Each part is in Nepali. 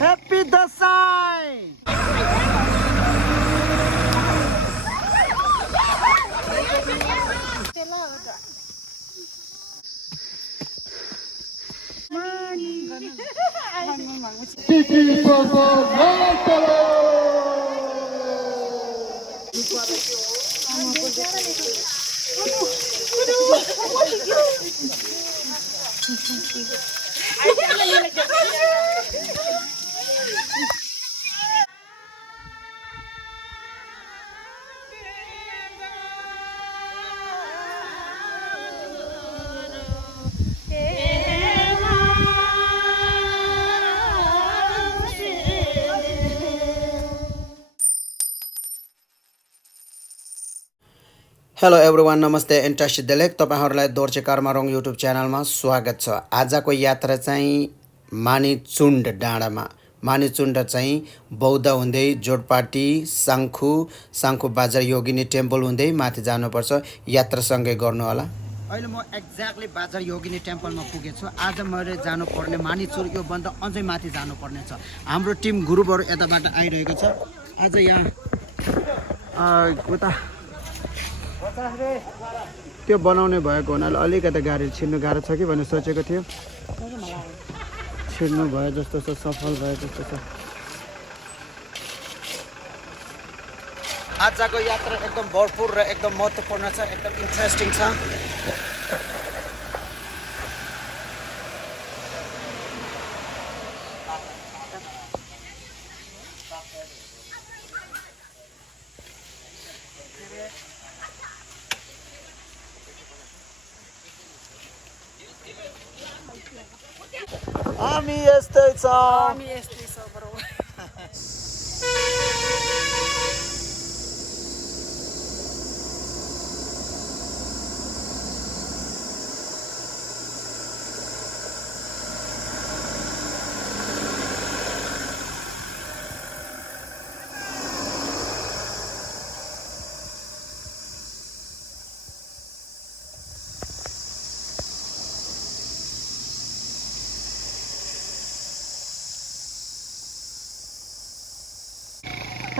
Happy Dasai! हेलो एभ्रिवान, नमस्ते। इन्ट्रेस्टेड देलेक तपाईहरुलाई दोर्चे कर्मारङ युट्युब च्यानलमा स्वागत छ। आजको यात्रा चाहिँ मानिचुण्ड डाँडामा। मानिचुण्ड चाहिँ बौद्ध हुँदै जोडपाटी साङ्खु बाजार योगिनी टेम्पल हुँदै माथि जानुपर्छ। यात्रा सँगै गर्नु होला। अहिले म एक्ज्याक्टली बाजार योगिनी टेम्पलमा पुगेछु। आज मैले जानुपर्ने मानिचुण्ड यो भन्दा अझै माथि जानुपर्ने छ। हाम्रो टिम ग्रुपहरु यताबाट आइरहेको छ। आज यहाँ उता त्यो बनाउने भएको हुनाले अलिकति गाडी छिर्नु गाह्रो छ कि भन्ने सोचेको थियो। छिर्नु भयो जस्तो छ, सफल भयो जस्तो छ। आजको यात्रा एकदम भरपूर र एकदम महत्त्वपूर्ण छ, एकदम इन्ट्रेस्टिङ छ। हामी यस्तै छ ब्रो।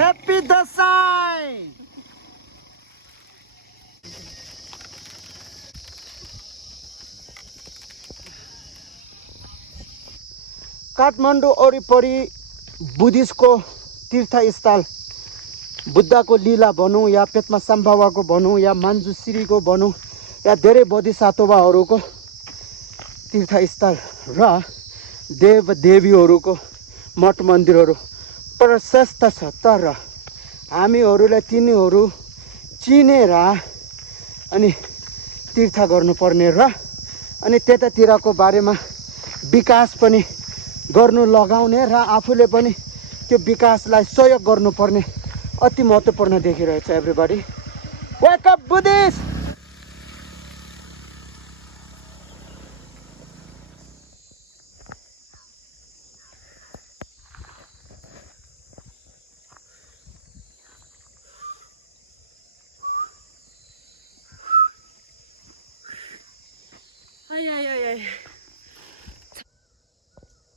Happy Dasai! काठमाडौँ वरिपरि बुद्धिस्टको तीर्थस्थल, बुद्धको लीला भनौँ या पेटमा सम्भवको भनौँ या मान्जुश्रीको भनौँ या धेरै बोधिसत्वहरूको तीर्थस्थल र देवदेवीहरूको मठ मन्दिरहरू प्रशस्त छ। तर हामीहरूलाई तिनीहरू चिनेर अनि तीर्थ गर्नुपर्ने र अनि त्यतातिरको बारेमा विकास पनि गर्नु लगाउने र आफूले पनि त्यो विकासलाई सहयोग गर्नुपर्ने अति महत्त्वपूर्ण देखिरहेछ। Everybody wake up Buddhist!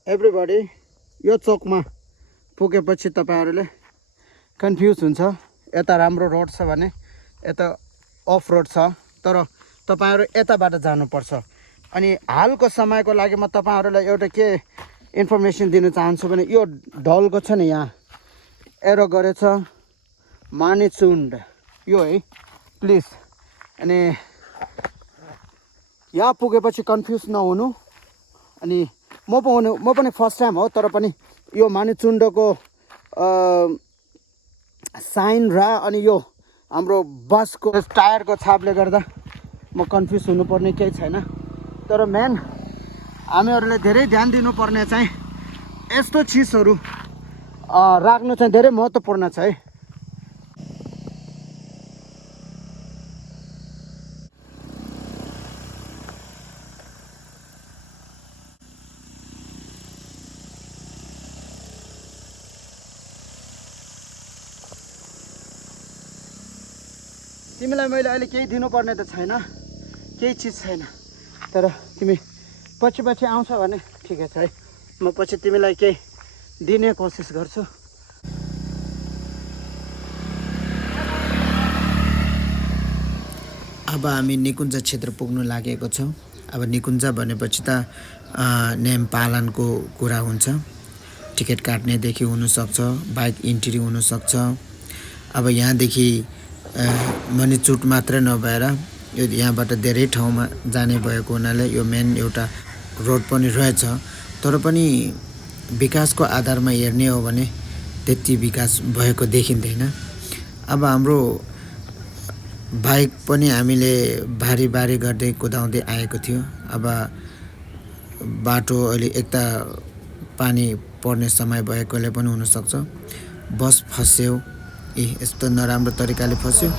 Everybody यो चोकमा पुगेपछि तपाईहरुले कन्फ्युज हुन्छ। यता राम्रो रोड छ भने यता अफ रोड छ, तर तपाईहरु यताबाट जानुपर्छ। अनि हालको समयको लागि म तपाईहरुलाई एउटा के इन्फर्मेसन दिन चाहन्छु भने यो ढलको छ नि, यहाँ एरो गरेछ मानिचुण्ड यो है, प्लिज। अनि यहाँ पुगेपछि कन्फ्युज नहुनु। अनि म पनि फर्स्ट टाइम हो, तर पनि यो मानिचुण्डको साइन र अनि यो हाम्रो बसको टायरको छापले गर्दा म कन्फ्युज हुनुपर्ने केही छैन। तर मेन हामीहरूले धेरै ध्यान दिनुपर्ने चाहिँ यस्तो चिजहरू राख्नु चाहिँ धेरै महत्त्वपूर्ण छ है। तिमीलाई मैले अहिले केही दिनुपर्ने त छैन, केही चिज छैन, तर तिमी पछि आउँछ भने ठिकै छ है। म पछि तिमीलाई केही दिने कोसिस गर्छु। अब हामी निकुञ्ज क्षेत्र पुग्नु लागेको छौँ। अब निकुञ्ज भनेपछि त नेम पालनको कुरा हुन्छ। टिकट काट्नेदेखि हुनसक्छ, बाइक इन्ट्री हुनसक्छ। अब यहाँदेखि मणिचुट मात्रै नभएर यो यहाँबाट धेरै ठाउँमा जाने भएको हुनाले यो मेन एउटा रोड पनि रहेछ। तर पनि विकासको आधारमा हेर्ने हो भने त्यति विकास भएको देखिँदैन। अब हाम्रो बाइक पनि हामीले भारी भारी गर्दै कुदाउँदै आएको थियो। अब बाटो अहिले एक त पानी पर्ने समय भएकोले पनि हुनसक्छ बस फस्यो। यस्तो नराम्रो तरिकाले फस्यो।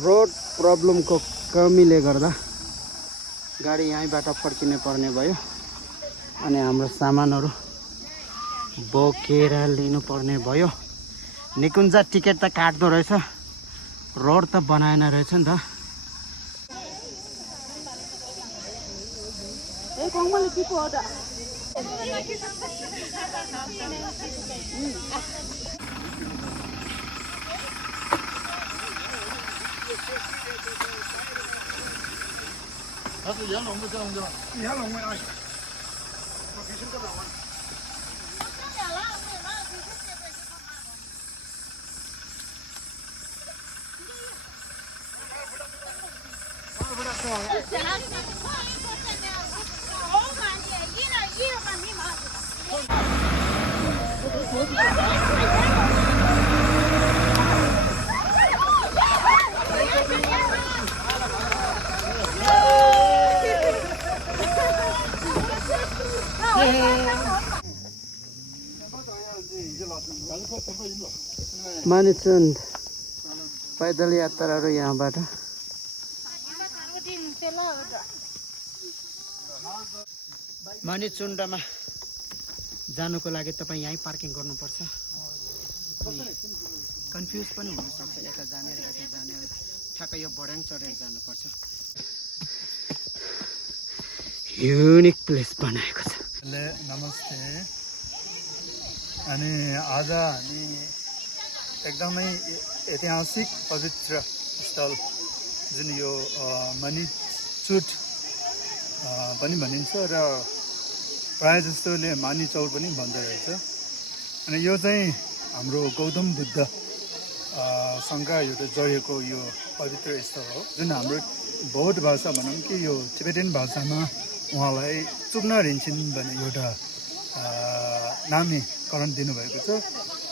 रोड प्रब्लमको कमीले गर्दा गाडी यहीँबाट फर्किने पर्ने भयो अनि हाम्रो सामानहरू बोकेर लिनु पर्ने भयो। निकुञ्ज टिकट त काट्दो रहेछ, रोड त बनाएन रहेछ नि त। मानिचुन्ड पैदल यात्राहरू यहाँबाट मानिचुन्डमा जानुको लागि तपाईँ यहीँ पार्किङ गर्नुपर्छ। कन्फ्युज पनि हुनसक्छ, यता जाने र यता जाने, ठ्याक्कै यो बढाङ चढेर जानुपर्छ। युनिक प्लेस बनाएको छ। नमस्ते। अनि आज हामी एकदमै ऐतिहासिक पवित्र स्थल जुन यो मणिचुट पनि भनिन्छ र प्रायः जस्तोले मानिचौर पनि भन्दो रहेछ। अनि यो चाहिँ हाम्रो गौतम बुद्ध सँग एउटा जोडिएको यो पवित्र स्थल हो, जुन हाम्रो बौद्ध भाषा भनौँ कि यो टिबेटन भाषामा उहाँलाई चुक्न रिन्छिन भन्ने एउटा नामीकरण दिनुभएको छ।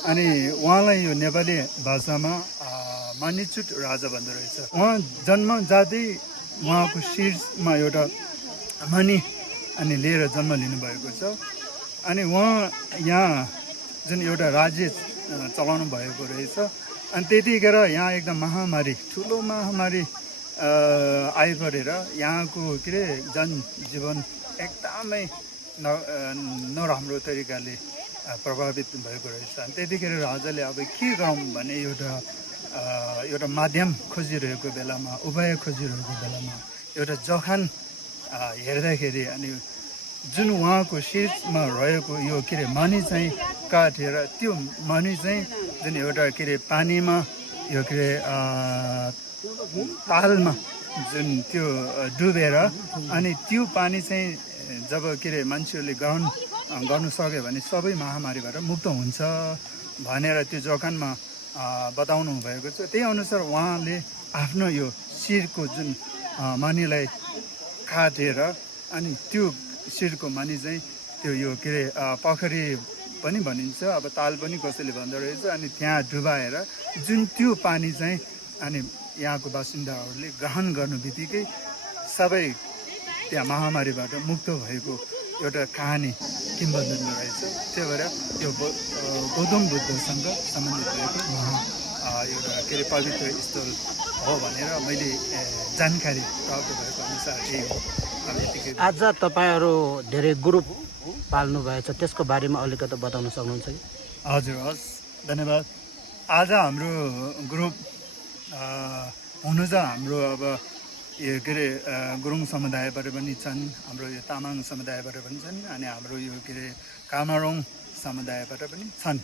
अनि उहाँलाई यो नेपाली भाषामा मानिचुट राजा भन्दो रहेछ। उहाँ जन्म जाँदै उहाँको शिरमा एउटा मणि अनि लिएर जन्म लिनुभएको छ। अनि उहाँ यहाँ जुन एउटा राज्य चलाउनु भएको रहेछ। अनि त्यतिखेर यहाँ एकदम महामारी, ठुलो महामारी आइपरेर यहाँको के अरे जनजीवन एकदमै नराम्रो तरिकाले प्रभावित भएको रहेछ। अनि त्यतिखेर राजाले अब के गरौँ भने एउटा माध्यम खोजिरहेको बेलामा, उपाय खोजिरहेको बेलामा एउटा जखान हेर्दाखेरि अनि जुन उहाँको शिरमा रहेको यो के अरे मणि चाहिँ काटेर त्यो मणि चाहिँ जुन एउटा के अरे पानीमा यो के अरे तालमा जुन त्यो डुबेर अनि त्यो पानी चाहिँ जब के अरे मान्छेहरूले ग्रहण गर्नु सक्यो भने सबै महामारीबाट मुक्त हुन्छ भनेर त्यो जखानमा बताउनु भएको छ। त्यही अनुसार उहाँले आफ्नो यो शिरको जुन मणिलाई काटेर अनि त्यो शिरको मणि चाहिँ त्यो यो के अरे पोखरी पनि भनिन्छ, अब ताल पनि कसैले भन्दो रहेछ। अनि त्यहाँ डुबाएर जुन त्यो पानी चाहिँ अनि यहाँको बासिन्दाहरूले ग्रहण गर्नु बित्तिकै सबै त्यहाँ महामारीबाट मुक्त भएको एउटा कहानी किम्बदन्ती रहेछ। त्यही भएर यो गौतम बुद्धसँग सम्बन्धित भएको एउटा के अरे पवित्र स्थल हो भनेर मैले जानकारी प्राप्त भएको अनुसार यही हो। यतिकै आज तपाईँहरू धेरै ग्रुप पाल्नु भएछ त्यसको बारेमा अलिकति बताउन सक्नुहुन्छ कि हजुर हस् धन्यवाद आज हाम्रो ग्रुप हुनु त हाम्रो अब यो के अरे गुरुङ समुदायबाट पनि छन् हाम्रो यो तामाङ समुदायबाट पनि छन् अनि हाम्रो यो के अरे कामारोङ समुदायबाट पनि छन्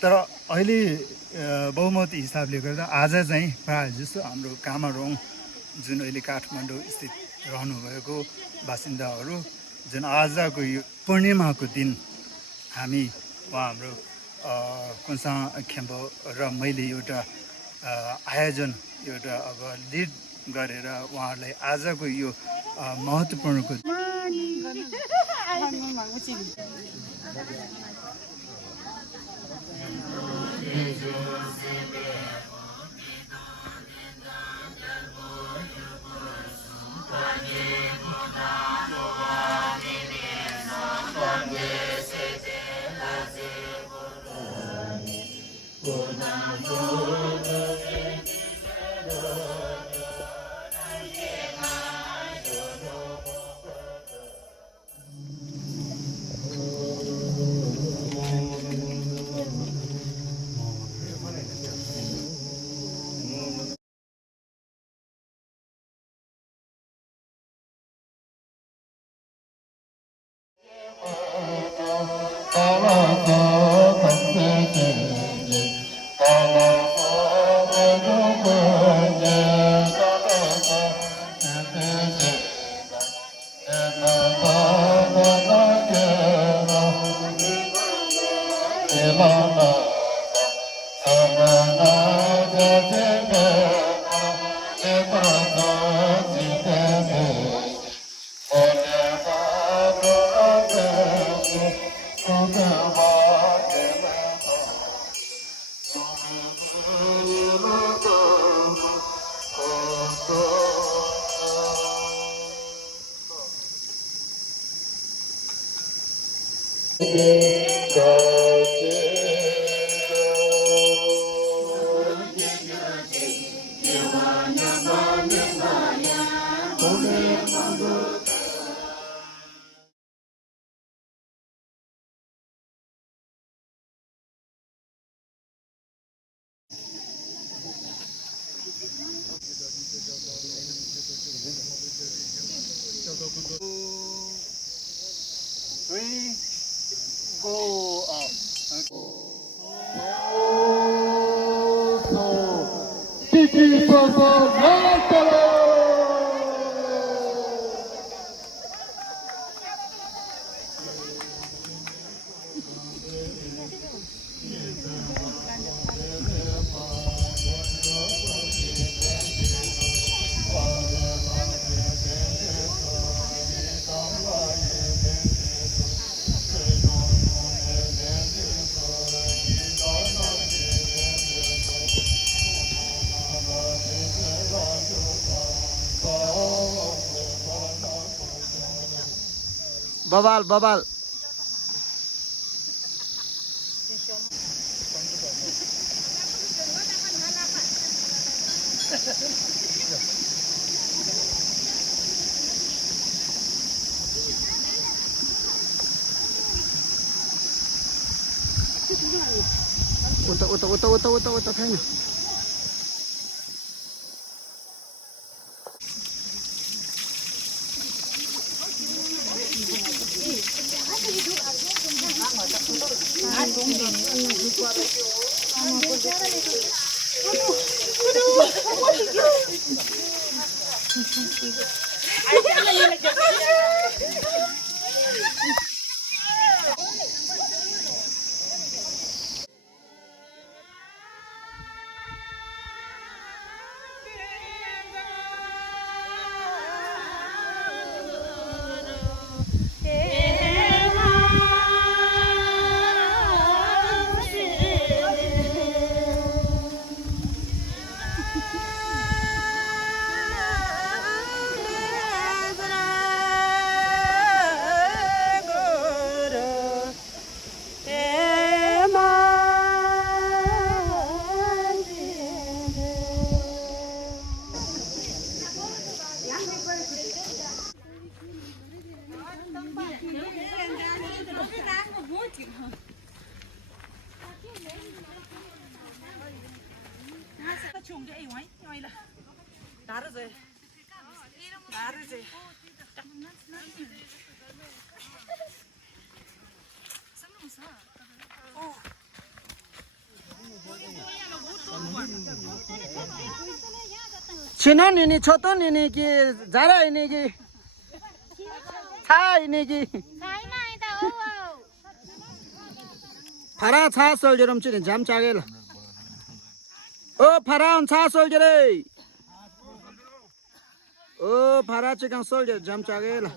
तर अहिले बहुमत हिसाबले गर्दा आज चाहिँ प्रायः जस्तो हाम्रो कामारोङ जुन अहिले काठमाडौँ स्थित रहनुभएको बासिन्दाहरू जुन आजको यो पूर्णिमाको दिन हामी हाम्रो कुन्सा खेम्बो र मैले एउटा आयोजन एउटा अब लिड गरेर उहाँहरूलाई आजको यो महत्त्वपूर्णको बबाल बबाल उता उता उता उता उता उता छैन छिनो निनी छोटो निनी कि जारा इनी कि छा इनी कि फारा छा सोल्जरम छिने जाम चागेला ओ फारा on छा सोल्जरे ओ फारा चिकन सोल्जर जाम चागेला